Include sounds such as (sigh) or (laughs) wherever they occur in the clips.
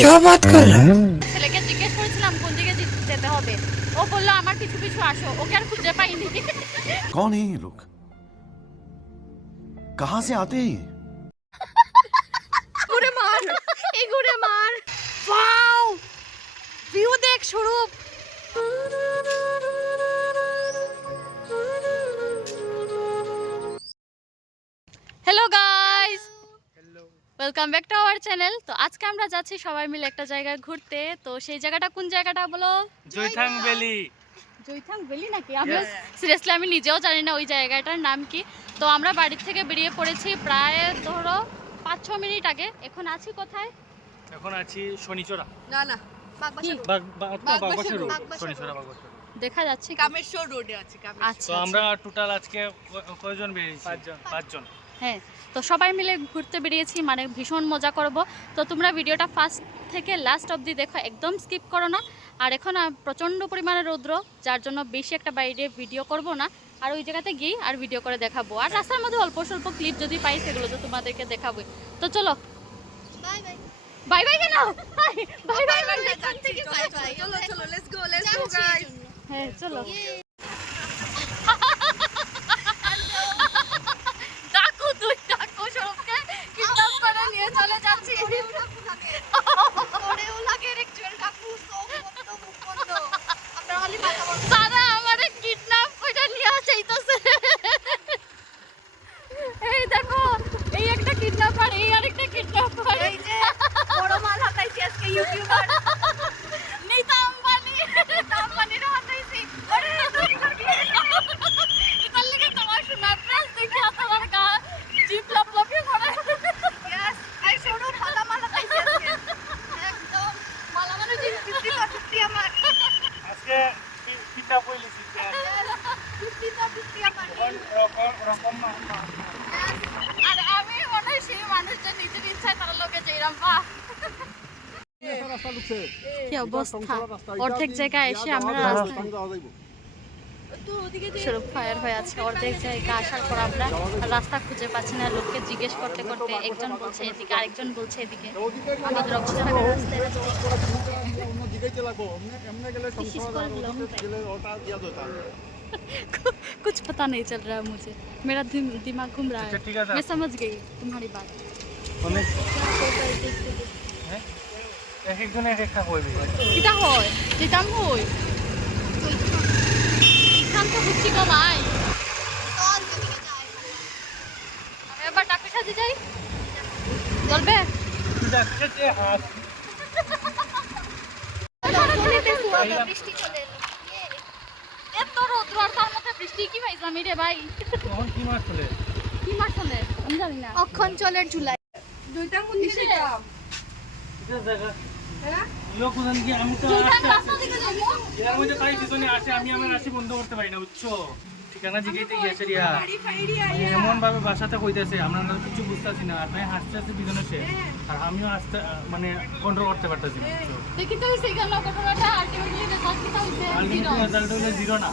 क्या बात कर रहा है ছেলেকে জিজ্ঞেস করেছিলাম কোন দিকে যে- যেতে হবে ও বললো আমার পিছু পিছু আসো ওকে আর খুঁজে পাইনি कौन है ये लोग कहां से आते हैं ये ঘুরে মার এই ঘুরে মার ওয়াও ভিউ দেখ স্বরূপ welcome back to our channel তো আজকে আমরা যাচ্ছি সবাই মিলে একটা জায়গায় ঘুরতে। তো সেই জায়গাটা কোন জায়গাটা বলো? জয়থাং ভ্যালি। জয়থাং ভ্যালি নাকি? আমরা সিরিয়াসলি আমি নিজেও জানি না ওই জায়গাটার নাম কি। তো আমরা বাড়ির থেকে বেরিয়ে পড়েছি প্রায় ধরো পাঁচ ছ মিনিট আগে। এখন আছি কোথায়? এখন আছি শনিচরা না না রোড। দেখা যাচ্ছে কামেশ্বর রোডে আছে আচ্ছা আমরা টোটাল আজকে কয়জন বেরিয়েছি? পাঁচজন। পাঁচজন। হ্যাঁ তো সবাই মিলে ঘুরতে বেরিয়েছি মানে ভীষণ মজা করব। তো তোমরা ভিডিওটা ফার্স্ট থেকে লাস্ট অবধি দেখো একদম স্কিপ করো না। আর এখন প্রচণ্ড পরিমাণে রৌদ্র যার জন্য বেশি একটা বাইরে ভিডিও করব না। আর ওই জায়গাতে গিয়ে আর ভিডিও করে দেখাবো। আর রাস্তার মধ্যে অল্প স্বল্প ক্লিপ যদি পাই সেগুলো তো তোমাদেরকে দেখাবো তো চলো। বাই বাই কেন? বাই বাই বাই বাই চলো চলো চলো চলো let's go let's go guys হ্যাঁ চলো ডাকু তুই ডাকু সবকে কিডন্যাপ করে নিয়ে চলে যাচ্ছি ওরেও লাগে একচুয়াল কাকু তো কত মুখ বন্ধ আপনারা খালি মাথা বন্ধ তারা আমারে কিডন্যাপ করে নিয়ে যাইতেছে এই দেখো এই একটা কিডন্যাপার এই আরেকটা কিডন্যাপার এই যে বড় মাল ইউটিউবার নিতা আম্বানি কোম্পানির হাতাইছি ওরে এটার লেগে তোমার শোনা প্রেস দেখে তোমার গা জিপ লাপ লাপিয়ে পড়ে ইয়েস আই শুড ভালো মাল হাতাইছি একদম মালা জিপ 50 তো 50 আমার আজকে পি- পিঠা পইলিছি 50 তো 50 আমার রকম রকম মা- মা- আর আমি মনে সেই মানুষজন নিজের ইচ্ছায় তার লোকে যেরাম বা কি অবস্থা অর্ধেক জায়গায় এসে আমরা রাস্তায় তো ওদিকে যে স্বরূপ ফায়ার হয়ে আছে অর্ধেক জায়গায় আসার পর আমরা রাস্তা খুঁজে পাচ্ছি না লোককে জিজ্ঞেস করতে করতে একজন বলছে এদিকে আরেকজন বলছে এদিকে আমাদের অবস্থা রাস্তায় कुछ पता नहीं चल रहा है मुझे मेरा दिम- दिमाग घूम रहा अच्छा, है ठीक है, सर। मैं समझ गई तुम्हारी बात অনেক হ্যাঁ? (laughs) এক একজন এক একটা কইবে। কিটা হয়? যেতাম হই এখান তো বুঝছি গো ভাই। চল ওদিকে যাই আমি এবার ডাক্তার সাথে যাই। চলবে তুই যে হাত? বৃষ্টি চলে এত রোদ্র আর তার মধ্যে বৃষ্টি কি পাইছিলাম রে ভাই তখন কি মাছ চলে? কি মাছ চলে আমি জানি না অক্ষঞ্চলের ঝুলাই দুইটা মন্দির কিসে? হ্যাঁ আমি তো এর মধ্যে তাই পিছনে আসে আমি আমার রাশি বন্ধ করতে পারি না বুঝছ? ঠিকানা জিগাইতে গিয়েছে রিয়া। গাড়ি ফাইড়ি মানে এমন ভাবে বাসাতে কইতেছে আমরা না কিছু বুঝতেছি না আর ভাই হাসতে হাসতে পিছনে সে আর আমিও আসতে মানে কন্ট্রোল করতে পারতেছি না দেখি তো সেই গেল ঘটনাটা আলটিমেটলি রেজাল্ট কি হইছে আলটিমেট রেজাল্ট হলো জিরো না।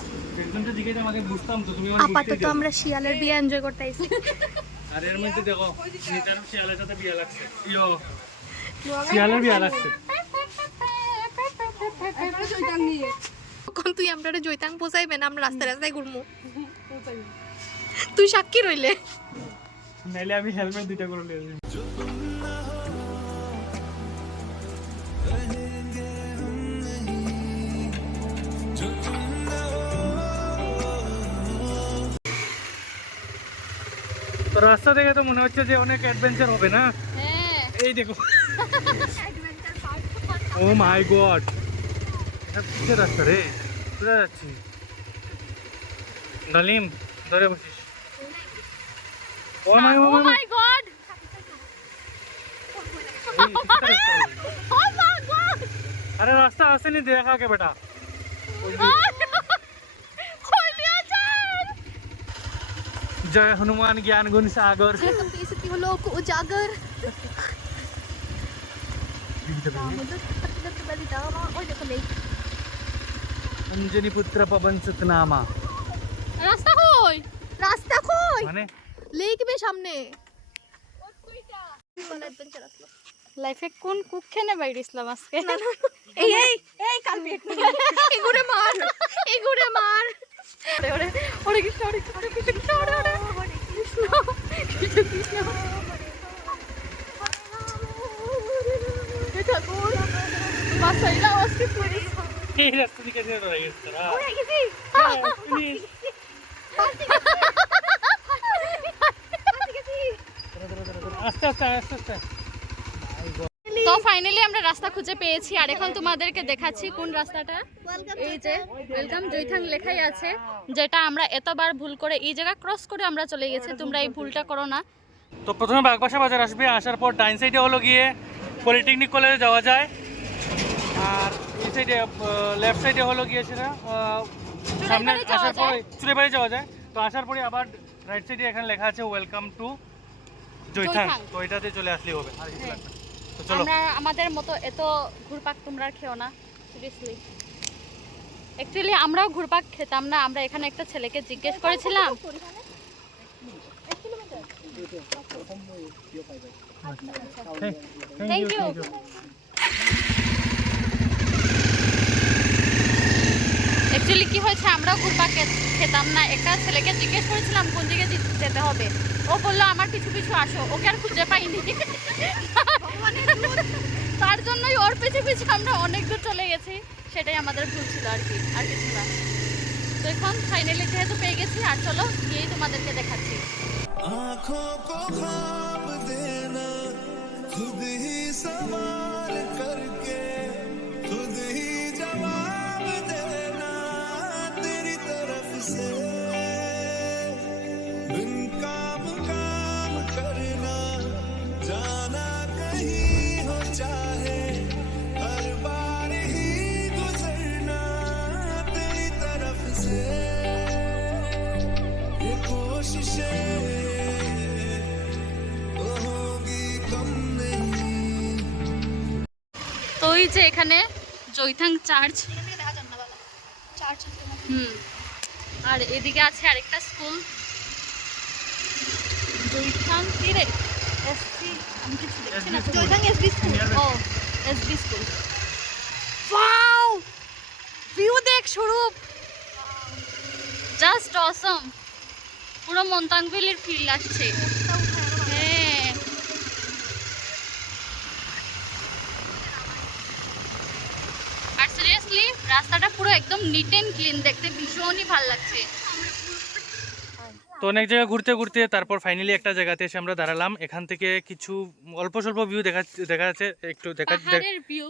জিগাইতে আমাকে বুঝতাম তো তুমি আপাতত আমরা শিয়ালের বিয়ে এনজয় করতে আইছি। আর এর মধ্যে দেখো নিতার শিয়ালের সাথে বিয়া লাগছে। ইয়ো। শিয়ালের বিয়া লাগছে কখন তুই আমরা জৈতাং পোসাইবেন আমরা রাস্তায় রাস্তায় ঘুরমু? তুই সাক্ষী রইলে। নাইলে আমি হেলমেট দুইটা করে নিয়ে। রাস্তা দেখে তো মনে হচ্ছে যে অনেক অ্যাডভেঞ্চার হবে না? এই দেখো ও মাই গড এটা কিসের রাস্তা রে কোথায় যাচ্ছি ডালিম ধরে বসিস ও মাই ও মাই গড ও মাই গড আরে রাস্তা আসেনি দেখা কে বেটা কইলিয়া যান জয় হনুমান জ্ঞান গুণ সাগর (laughs) बेइज्जती लोग को उजागर (laughs) অঞ্জনী পুত্র পবন সতনামা রাস্তা কই রাস্তা কই মানে লেক বে সামনে লাইফে কোন কুকখানে বাইরে ইসলাম আজকে এই এই এই কালবি একটু এগুরে মার এগুরে মার ওরে ওরে ওরে কৃষ্ণ ওরে কৃষ্ণ ওরে ওরে কৃষ্ণ কৃষ্ণ কৃষ্ণ ঠাকুর। বাসাইলা আজকে পুলিশ। এই রাস্তা দিকে এসে ধরে গেছে। তারা ওরে গেছি। হ্যাঁ, পুলিশ। আস্তে আস্তে আস্তে আস্তে। তো ফাইনালি আমরা রাস্তা খুঁজে পেয়েছি। আর এখন তোমাদেরকে দেখাচ্ছি কোন রাস্তাটা। এই যে ওয়েলকাম জয়থাং লেখাই আছে যেটা আমরা এতবার ভুল করে এই জায়গা ক্রস করে আমরা চলে গেছি। তোমরা এই ভুলটা করো না। তো প্রথমে বাগবাসা বাজার আসবে। আসার পর ডাইন সাইডে হলো গিয়ে পলিটেকনিক কলেজে যাওয়া যায়। আর এই সাইডে লেফট সাইডে হলো গিয়ে সেটা আহ, সামনে যাওয়া আসার পরে যায়। চুড়াইবাড়ি যাওয়া যায়। তো আসার পরে আবার রাইট সাইডে এখানে লেখা আছে ওয়েলকাম টু জয়থাং। তো এটাতে চলে আসলেই হবে। আর কিছু হ্যাঁ। লাগবে তো চলো। আমরা আমাদের মতো এত ঘুরপাক তোমরা খেও না সিরিয়াসলি অ্যাকচুয়ালি আমরাও ঘুরপাক খেতাম না। আমরা এখানে একটা ছেলেকে জিজ্ঞেস করেছিলাম। থ্যাংক ইউ অ্যাকচুয়ালি কি হয়েছে? আমরা গুরপা খেতাম না। একটা ছেলেকে জিজ্ঞেস করেছিলাম কোন দিকে যেতে হবে? ও বলল আমার পিছু পিছু আসো। ওকে আর খুঁজে পাইনি। তার জন্যই ওর পিছু পিছু আমরা অনেক দূর চলে গেছি। সেটাই আমাদের ভুল ছিল আর কি আর কিছু না। তো এখন ফাইনালি যেহেতু পেয়ে গেছি আর চলো গিয়েই তোমাদেরকে দেখাচ্ছি। দেনা। खुद ही सवाल करके ওই যে এখানে জৈথাং চার্চ। হুম। আর এদিকে আছে আরেকটা স্কুল। জৈথাং কি রে? এসসি আমি কিছু দেখছি না। জয়থাং এসবি স্কুল? ও এসবি স্কুল। ওয়াও! ভিউ দেখ স্বরূপ। Just awesome. পুরো মন্তাংভেলির ফিল আসছে হ্যাঁ আর সিরিয়াসলি রাস্তাটা পুরো একদম নিট অ্যান্ড ক্লিন দেখতে ভীষণই ভালো লাগছে। তো অনেক জায়গা ঘুরতে ঘুরতে তারপর ফাইনালি একটা জায়গাতে এসে আমরা দাঁড়ালাম। এখান থেকে কিছু অল্প স্বল্প ভিউ দেখা দেখা যাচ্ছে একটু দেখা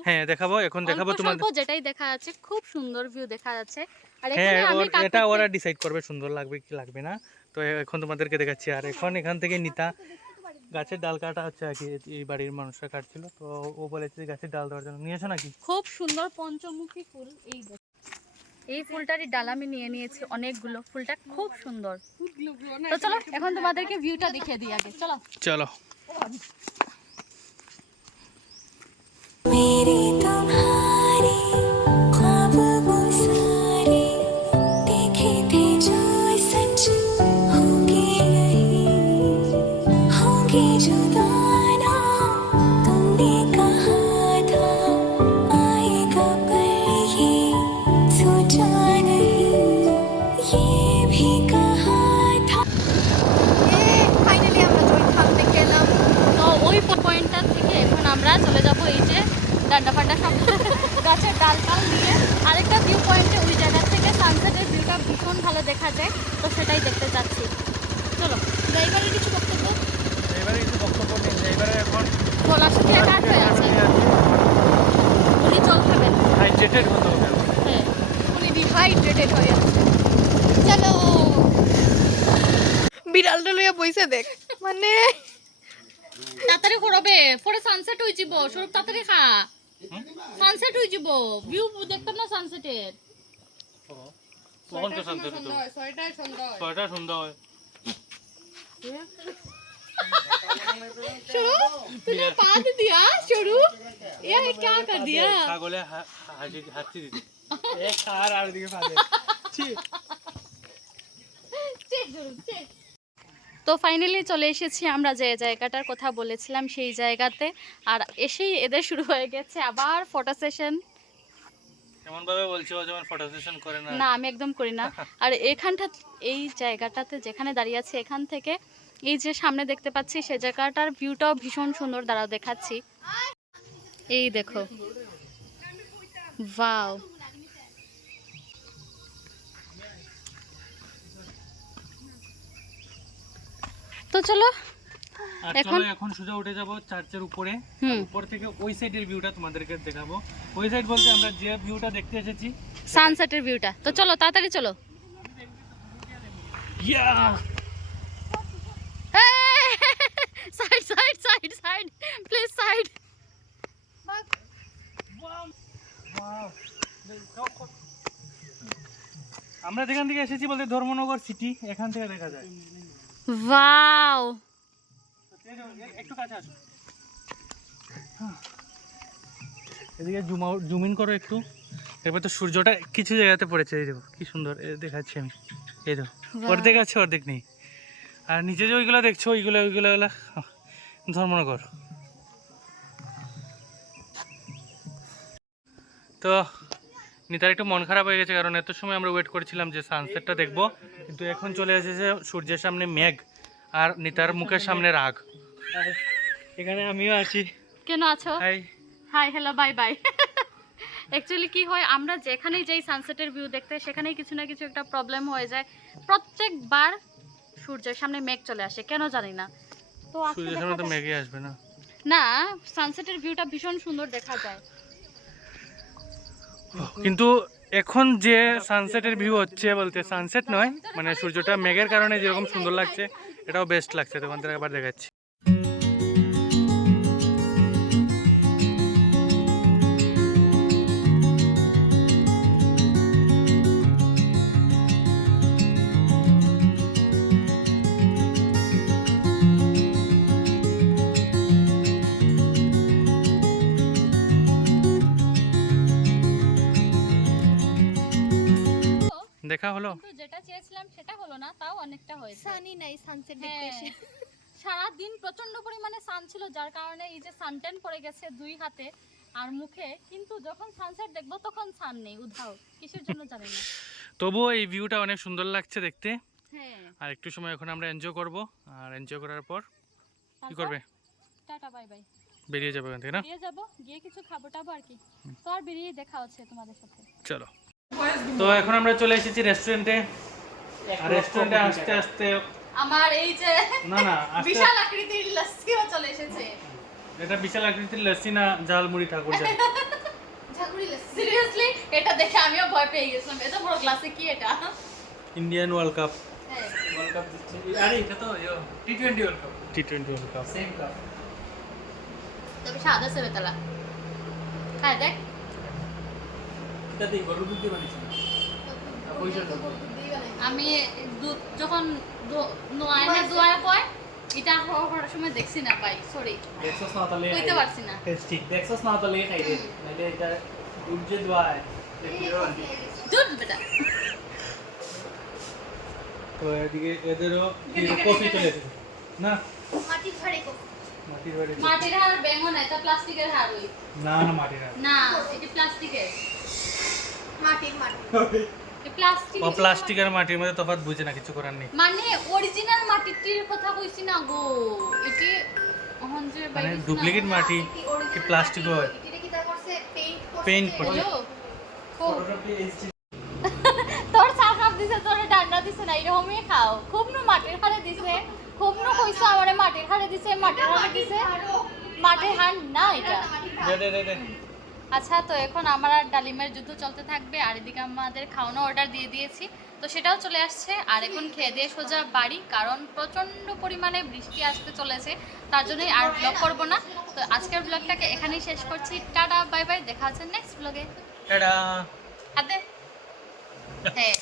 হ্যাঁ দেখাবো এখন দেখাবো স্বল্প যেটাই দেখা যাচ্ছে খুব সুন্দর ভিউ দেখা যাচ্ছে। আর হ্যাঁ এখানে আমি ওর- এটা ওরা ডিসাইড করবে সুন্দর লাগবে কি লাগবে না। তো এখন তোমাদেরকে দেখাচ্ছি। আর এখন এখান থেকে নিতা গাছের ডাল কাটা হচ্ছে আর কি এই বাড়ির মানুষরা কাটছিল। তো ও বলেছে গাছের ডাল দেওয়ার জন্য। নিয়েছো নাকি? খুব সুন্দর পঞ্চমুখী ফুল এই এই ফুলটারই ডাল আমি নিয়ে নিয়েছি অনেকগুলো। ফুলটা খুব সুন্দর। তো চলো এখন তোমাদেরকে ভিউটা দেখিয়ে দিই আগে। চলো। চলো। ভালো দেখা যায় তো সেটাই দেখতে চাচ্ছি। চলো ড্রাইভারের কিছু বক্তব্য? এবারে কিছু বক্তব্য নেই যে এখন গলা শুকিয়ে কাঠ হয়ে আছে? উনি জল খাবেন। হাইড্রেটেড হতে হবে হ্যাঁ উনি ডিহাইড্রেটেড হয়ে আছে। চলো। বিড়ালটা লইয়া বইছে দেখ। মানে তাড়াতাড়ি করবে পরে সানসেট হয়ে যাব। তাড়াতাড়ি খা। সানসেট হয়ে যাব। ভিউ দেখতাম না সানসেটের কখন তো শান্ত হতো ছয়টা সন্ধ্যা হয় तूने पाद दिया शुरू ये क्या कर दिया ছাগলে হা- হাসি হাসি দিতে এক খার আর দিকে ফাঁদে ছি চেক শুরু চেক তো ফাইনালি চলে এসেছি আমরা যে জায়গাটার কথা বলেছিলাম সেই জায়গাতে আর এসেই এদের শুরু হয়ে গেছে আবার ফটো সেশন এমন ভাবে বলছো যেমন ফটো সেশন করে না? না আমি একদম করি না। (laughs) আর এখানটা এই জায়গাটাতে যেখানে দাঁড়িয়ে আছি এখান থেকে এই যে সামনে দেখতে পাচ্ছি সে জায়গাটার ভিউটাও ভীষণ সুন্দর দাঁড়াও দেখাচ্ছি। এই দেখো। ওয়াও তো চলো আর এখন- চলো এখন সোজা উঠে যাব চার্চের উপরে। উপর থেকে ওই সাইডের ভিউটা তোমাদেরকে দেখাবো। ওই সাইড বলতে আমরা যে ভিউটা দেখতে এসেছি সানসেটের ভিউটা তো চলো তাড়াতাড়ি চলো। Yeah side side side side please side আমরা যেখান থেকে এসেছি বলতে ধর্মনগর সিটি এখান থেকে দেখা যায়। ওয়াও একটু কাছে আসো। হ্যাঁ। এদিকে জুম আউট জুম ইন করো একটু। এবার তো সূর্যটা কিছু জায়গাতে পড়েছে এই দেখো কি সুন্দর দেখাচ্ছি আমি। এই দেখো অর্ধেক আছে অর্ধেক নেই। আর নিচে যে ওইগুলো দেখছ ওইগুলো ওইগুলো ওগুলো ধর্মনগর তো নিতার একটু মন খারাপ হয়ে গেছে কারণ এত সময় আমরা ওয়েট করেছিলাম যে সানসেটটা দেখব। কিন্তু এখন চলে এসেছে সূর্যের সামনে মেঘ। আর নিতার মুখের সামনে রাগ। এখানে আমিও আছি। কেন আছো? Hi hi hello bye bye actually কি হয় আমরা যেখানেই যাই সানসেটের ভিউ দেখতে সেখানেই কিছু না কিছু একটা প্রবলেম হয়ে যায়। প্রত্যেকবার সূর্যের সামনে মেঘ চলে আসে কেন জানি না। তো সূর্যের সামনে তো যাক- মেঘে আসবে না। না সানসেটের ভিউটা ভীষণ সুন্দর দেখা যায়। কিন্তু এখন যে সানসেটের ভিউ হচ্ছে বলতে সানসেট নয় মানে সূর্যটা মেঘের কারণে যেরকম সুন্দর লাগছে এটাও বেস্ট লাগছে তোমাদের একবার দেখাচ্ছি। দেখা হলো কিন্তু যেটা চেয়েছিলাম সেটা হলো না তাও অনেকটা হয়েছে। সানি নাই সানসেট দেখতে হ্যাঁ। এসে সারা দিন প্রচণ্ড পরিমাণে সান ছিল যার কারণে এই যে সানটেন পড়ে গেছে দুই হাতে আর মুখে কিন্তু যখন সানসেট দেখব তখন সান নেই উধাও। কিসের জন্য জানি না। তবুও এই ভিউটা অনেক সুন্দর লাগছে দেখতে। হ্যাঁ। আর একটু সময় এখন আমরা এনজয় করব আর এনজয় করার পর কি করবে? টাটা বাই বাই বেরিয়ে যাবে এখান থেকে না? বেরিয়ে যাব গিয়ে কিছু খাব টাবো আর কি। তো আর বেরিয়ে দেখা হচ্ছে তোমাদের সাথে। চলো। তো এখন আমরা চলে এসেছি রেস্টুরেন্টে আর রেস্টুরেন্টে আসতে আসতে আমার এই যে না না বিশাল আকৃতির লস্যিও চলে এসেছে। এটা বিশাল আকৃতির লস্যি না ঝালমুড়ি ঠাকুর জানে। (laughs) ঝালমুড়ি লস্যি সিরিয়াসলি এটা দেখে আমিও ভয় পেয়ে গেছিলাম এত বড় গ্লাসে কি এটা? ইন্ডিয়ান ওয়ার্ল্ড কাপ হ্যাঁ। আরে এটা তো T twenty world cup T twenty world cup same cup তবে সাদা সেবে তালা খায় দেখ। এটা দিয়ে গরুর দুধ দিয়ে বানিয়েছি পয়সা আমি দুধ যখন দো- নোয়ায় না দোয়ায় কয় এটা হওয়া হওয়ার সময় দেখছি না ভাই সরি দেখছস না তাহলে? কইতে পারছি না। টেস্টি দেখছস না তাহলে? খাই দে নাইলে এটা দুধ যে দোয়ায় দুধ বেটা। তো এদিকে এদেরও কফি চলে এসেছে। না? মাটির ঘরে কো মাটির বাড়ি মাটির হাড় বেঙ্গন এটা প্লাস্টিকের হাড় ওই। না না মাটির না না এটা প্লাস্টিকের। মাটির মাটি (laughs) ও প্লাস্টিক আর মাটির মধ্যে তফাৎ বুঝে না কিছু করার নেই। মানে অরিজিনাল মাটিটির কথা কইছি না গো। এটি মানে ডুপ্লিকেট মাটি কি প্লাস্টিক হয়? এটা কি তা পেইন্ট করছে? (laughs) তোর কাপ দিছে তোর ডান্ডা দিছে না এরকমই খাও। খুব নু মাটির হাড়ে দিছে। খুব নু কইছো আমারে মাটির হাড়ে দিছে মাটির হাড়ে দিছে। মাটির হাড় না এটা। দে দে দে। আচ্ছা তো এখন আমার আর ডালিমের যুদ্ধ চলতে থাকবে আর এদিকে আমাদের খাওয়ানো অর্ডার দিয়ে দিয়েছি। তো সেটাও চলে আসছে আর এখন খেয়ে দিয়ে সোজা বাড়ি কারণ প্রচণ্ড পরিমাণে বৃষ্টি আসতে চলেছে তার জন্যই আর ব্লগ করব না। তো আজকের ব্লগটাকে এখানেই শেষ করছি। টাটা বাই বাই দেখা আছে নেক্সট ব্লগে টাটা। হাতে হ্যাঁ।